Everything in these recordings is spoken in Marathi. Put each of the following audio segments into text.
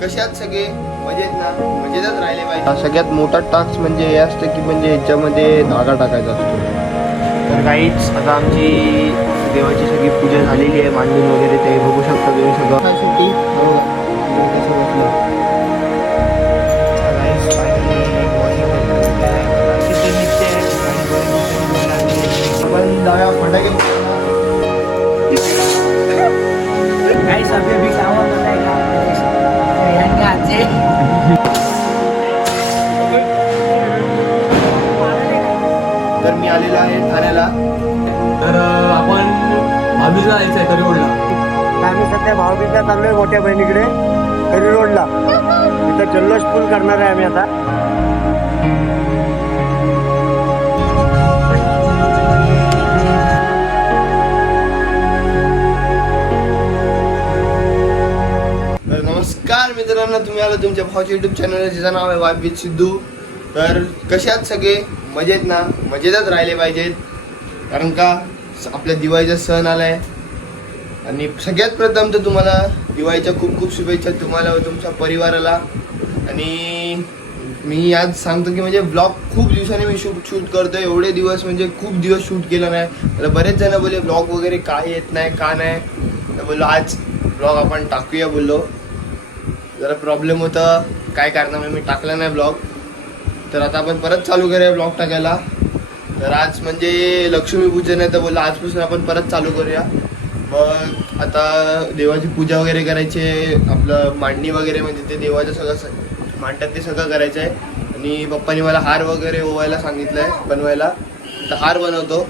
कशात सगळे मजेत ना, मजेतच राहिले पाहिजे. सगळ्यात मोठा टास्क म्हणजे हे असतं की म्हणजे ह्याच्यामध्ये धागा टाकायचा असतो. तर काहीच आता आमची देवाची सगळी पूजा झालेली आहे, मांडून वगैरे ते बघू शकता तुम्ही सगळं. त्यासाठी कसं बसलं आपण जाऊया फटाके. काही सभ्य भी गावात तर मी आलेलो आहे ठाण्याला. तर आपण 22 ला जायचंय करी रोडला. आम्ही सध्या भाऊबीजला चाललोय मोठ्या बहिणीकडे करी रोडला. तिथं जल्लोष फुल करणार आहे आम्ही आता. तर नमस्कार मित्रांनो, तुम्ही आला तुमच्या भाऊच्या युट्यूब चॅनल ज्याचं नाव आहे वाईफ विथ सिद्धू. तर कशात सगळे मजेत ना, मजेतच राहिले पाहिजेत. कारण का आपल्या दिवाळीचा सण आलाय आणि सगळ्यात प्रथम तर तुम्हाला दिवाळीच्या खूप खूप शुभेच्छा तुम्हाला व तुमच्या परिवाराला. आणि मी आज सांगतो की म्हणजे ब्लॉग खूप दिवसांनी मी शूट करतोय. एवढे दिवस म्हणजे खूप दिवस शूट केलं नाही. तर बरेच जण बोलले ब्लॉग वगैरे काय येत नाही का नाही. तर बोललो आज ब्लॉग आपण टाकूया. बोललो जरा प्रॉब्लेम होता काय कारणामुळे मी टाकला नाही ब्लॉग. तर आता आपण परत चालू करूया ब्लॉग टाकायला. तर आज म्हणजे लक्ष्मीपूजन आहे, तर बोललो आजपासून आपण परत चालू करूया. मग आता देवाची पूजा वगैरे करायची आहे, आपलं मांडणी वगैरे म्हणजे ते देवाचं सगळं मांडतात ते सगळं करायचं आहे. आणि पप्पानी मला हार वगैरे ओवायला सांगितलं आहे बनवायला. तर हार बनवतो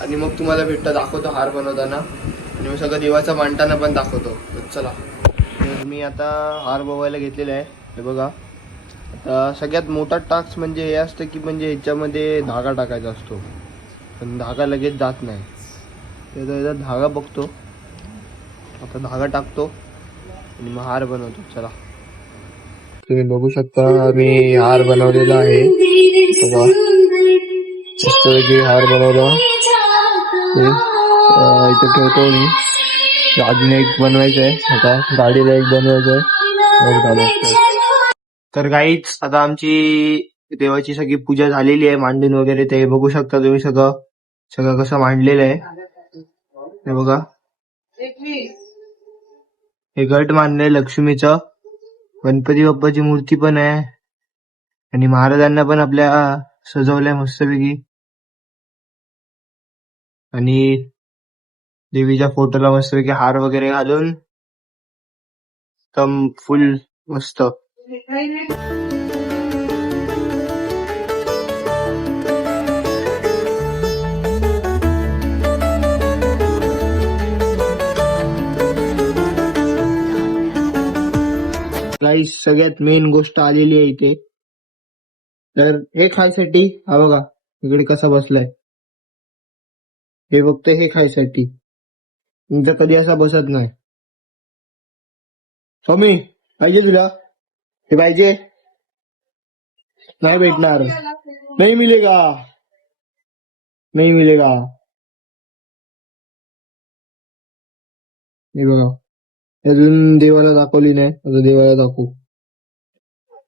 आणि मग तुम्हाला भेटतं दाखवतो हार बनवताना आणि मग सगळं देवाचं मांडताना पण दाखवतो. तर चला. तर मी आता हार बनवायला घेतलेला आहे. हे बघा, आता सगळ्यात मोठा टास्क म्हणजे हे असतं की म्हणजे ह्याच्यामध्ये धागा टाकायचा असतो, पण धागा लगेच जात नाही. त्याचा धागा बघतो, आता धागा टाकतो आणि मग हार बनवतो. चला, तुम्ही बघू शकता मी हार बनवलेला आहे. बघा मस्तपैकी हार बनवला. इथे ठेवतो मी. अजून एक बनवायचं आहे, आता गाडीला एक बनवायचं आहे. तर काहीच आता आमची देवाची सगळी पूजा झालेली आहे, मांडून वगैरे ते बघू शकता तुम्ही. सगळं सगळं कसं मांडलेलं आहे हे बघा. हे गट मांडलंय लक्ष्मीचं, गणपती बाप्पाची मूर्ती पण आहे आणि महाराजांना पण आपल्या सजवलंय मस्तपैकी. आणि देवीच्या फोटोला मस्तपैकी हार वगैरे घालून एकदम फुल मस्त. गाईस सगळ्यात मेन गोष्ट आलेली आहे इथे. तर हे खायसाठी हा बघा इकडे कसा बसलाय, हे फक्त हे खायसाठी. तुमचा कधी असा बसत नाही. स्वामी पाहिजे तुला, हे पाहिजे नाही भेटणार, नाही मिलेगा, नाही मिलेगा. हे बघा अजून देवाला दाखवली नाही, आता देवाला दाखवू.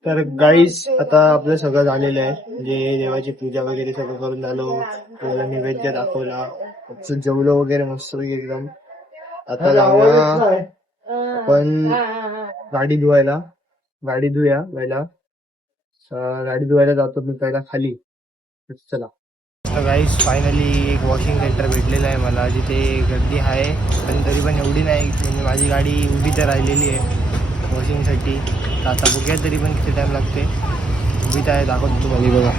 तर गाईस आता आपलं सगळं झालेलं आहे, म्हणजे देवाची पूजा वगैरे सगळं करून झालो. देवाला नैवेद्य दाखवला, जेवलो वगैरे मस्त एकदम. आता जाऊया आपण गाडी धुवायला. गाडी धुया पहिला. गाडी धुवायला जातो मी पहिला खाली. चला. गाईस फायनली एक वॉशिंग सेंटर भेटलेलं आहे मला, जिथे गर्दी आहे पण तरी पण एवढी नाही. म्हणजे माझी गाडी उभी तर राहिलेली आहे वॉशिंगसाठी. आता बघूया तरी पण किती टाइम लागते. उभी तर आहे, दाखवतो तुम्हाला. बघा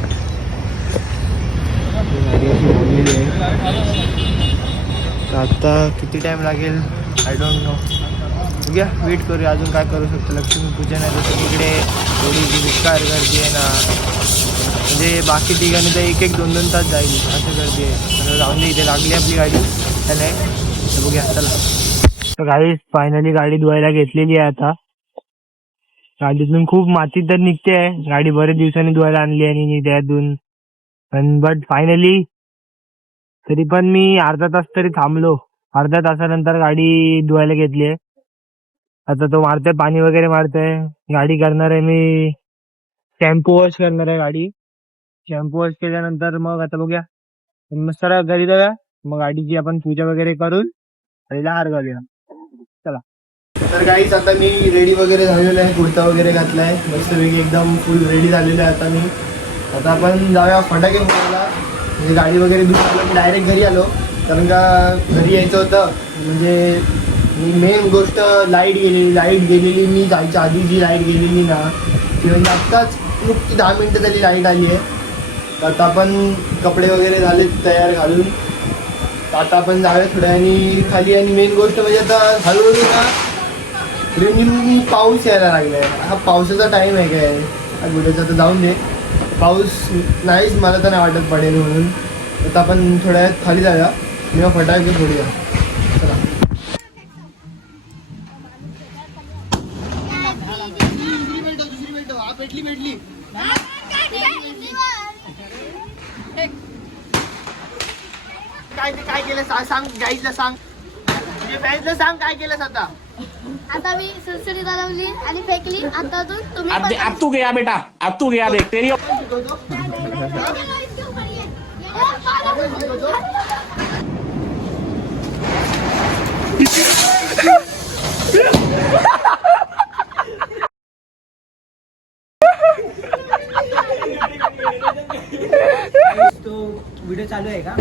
गाडी अशी बोललेली आहे. आता किती टाइम लागेल आय डोंट नो. बघूया, वेट करूया. अजून काय करू शकतो, लक्ष्मीपूजन आहे तर तिकडे थोडी विस्तार गर्दी आहे ना. म्हणजे बाकी ठिकाणी तर एक एक दोन दोन तास जाईल असं गर्दी आहे. तर जाऊन इथे लागली आपली गाडी त्याने. तर बघूया चला. तर गाडी फायनली गाडी धुवायला घेतलेली आहे. आता गाडीतून खूप माती तर निघते आहे. गाडी बरेच दिवसांनी धुवायला आणली आणि त्यातून पण बट फायनली तरी पण मी अर्धा तास तरी थांबलो. अर्ध्या तासानंतर गाडी धुवायला घेतली आहे. आता तो मारतोय, पाणी वगैरे मारतोय. गाडी करणार आहे मी, शॅम्पू वॉश करणार आहे गाडी. शॅम्पू वॉश केल्यानंतर मग आता बघूया, मस्त घरी जाऊया. मग गाडीची आपण पूजा वगैरे करून पहिला हार घालूया. चला. तर काहीच आता मी रेडी वगैरे झालेलो आहे, कुर्ता वगैरे घातलाय मस्तपैकी, एकदम फुल रेडी झालेलो आहे आता मी. आता आपण जाऊया फटाके फोडायला. म्हणजे गाडी वगैरे घेऊन आलो, मी डायरेक्ट घरी आलो, कारण का घरी यायचं होतं. म्हणजे मेन गोष्ट लाईट गेलेली मी जायच्या आधी जी लाईट गेलेली ना, ती म्हणजे आत्ताच नुकती 10 मिनटं झाली लाईट आली आहे. आता आपण कपडे वगैरे झाले तयार घालून, आता आपण जाऊया थोड्या आणि खाली. आणि मेन गोष्ट म्हणजे आता हळूहळू ना रिमझिम पाऊस यायला लागलाय. हा पावसाचा टाईम आहे काय हा गुड्याचा, तर जाऊन दे, पाऊस नाहीच मला तर नाही वाटत पडेल म्हणून. आता आपण थोड्या वेळात खाली जाऊया किंवा फटाके फोडूया. चला. भेटली काय केलं सांग गाईजला सांग, म्हणजे फॅन्सला सांग काय केलंस आता. आता मी सुरसुरी चालवली आणि फेकली. आता तुम्ही अब तू गया बेटा, अब तू गया देख तेरी. तो वीडियो चालू है का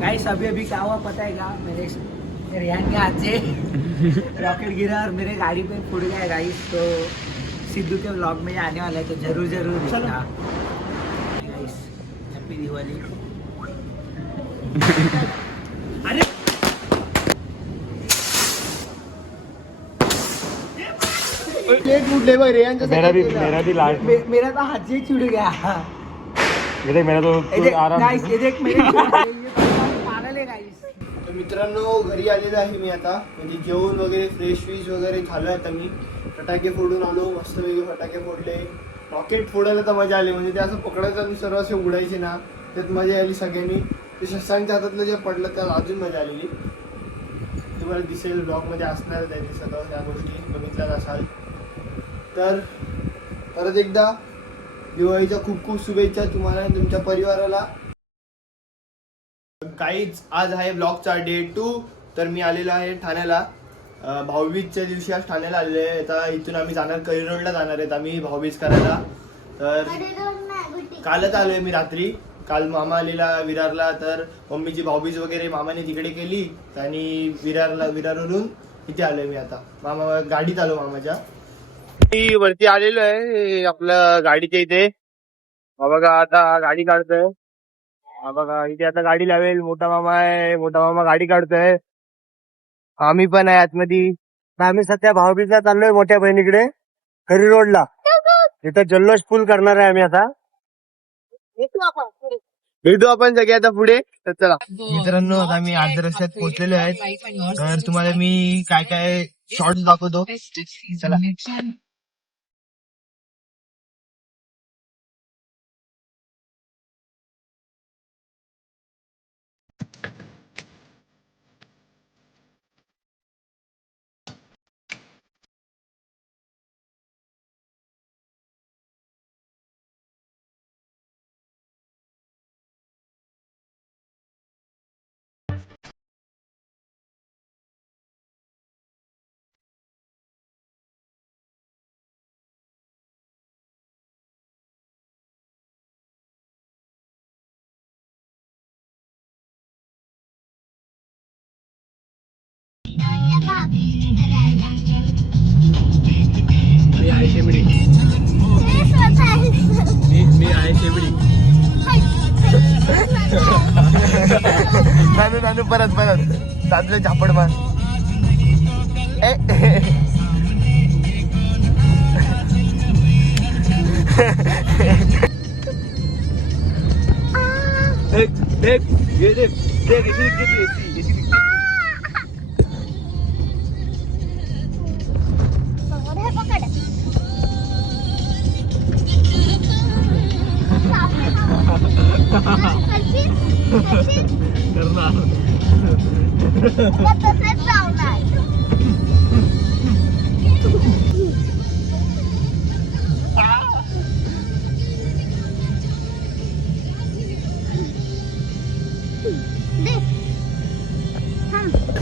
गाइस? अभी क्या हुआ पता है क्या? मेरे रेहान के हाथ से रॉकेट गिरा और मेरे गाड़ी पे फूट गया गाइस. तो सिद्धू के व्लॉग में आने वाला है, तो जरूर देखना गाइस. हैप्पी दिवाली. अरे मेरा भी लास्ट. मेरा तो हाथ से छूट गया. मेरा तो गाइस ये देख मेरे पागल है गाइस. तर मित्रांनो घरी आलेलो आहे मी आता. म्हणजे जेवण वगैरे फ्रेश वगैरे झालं. आता मी फटाके फोडून आलो, मस्त वेगळे फटाके फोडले. रॉकेट फोडायला तर मजा आली, म्हणजे ते असं पकडायचं आणि सर्व असे उडायचे ना, त्यात मजा आली सगळ्यांनी. ते शस्त्रांच्या हातातलं जे पडलं त्यात अजून मजा आलेली. तुम्हाला दिसेल ब्लॉगमध्ये असणार आहे ते सगळं, त्या गोष्टी बघितल्याच असाल. तर परत एकदा दिवाळीच्या खूप खूप शुभेच्छा तुम्हाला आणि तुमच्या परिवाराला. काहीच आज आहे ब्लॉगचा डे 2. तर मी आलेलो आहे ठाण्याला. भाऊबीजच्या दिवशी आज ठाण्याला आलेलो आहे. आता इथून आम्ही जाणार करिरोडला जाणार आहेत आम्ही भाऊबीज करायला. तर कालच आलोय मी रात्री. काल मामा आलेला विरारला, तर मम्मीची भाऊबीज वगैरे मामाने तिकडे केली आणि विरारवरून इथे आलोय मी आता. मामा गाडीत आलो मामाच्या. मी वरती आलेलो आहे आपल्या गाडीच्या इथे. बघा आता गाडी काढतोय. बघा इथे आता गाडी लावेल. मोठा मामा आहे, मोठा मामा गाडी काढतोय. आम्ही पण आहे आतमध्ये. आम्ही सध्या भाऊबीजला चाललोय मोठ्या बहिणीकडे करी रोडला. तिथं जल्लोष फुल करणार आहे आम्ही आता. भेटू आपण सगळे आता पुढे. तर चला मित्रांनो, आता मी अर्ध्या रस्त्यात पोहोचलेलो आहे. तर तुम्हाला मी काय काय शॉर्ट्स दाखवतो. चला. मी आहे शेबडी. मी आहे शेबडी. नानू परत दादले झापड मार.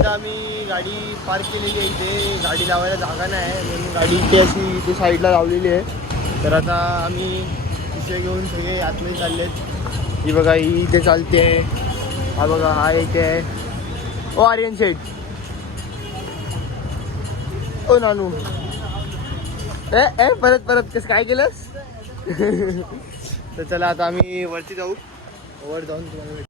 इथं आम्ही गाडी पार्क केलेली आहे. इथे गाडी लावायला जागा नाही आहे म्हणून गाडी इथे अशी इथे साईडला लावलेली आहे. तर आता आम्ही इथे घेऊन सगळे आतमध्ये चाललेत. ही बघा ही इथे चालते. हा बघा हा एक आहे. ओ आर्यन शेठ, ओ नानू, ए परत कसं काय केलंस? तर चला आता आम्ही वरती जाऊ. वर जाऊन तुम्हाला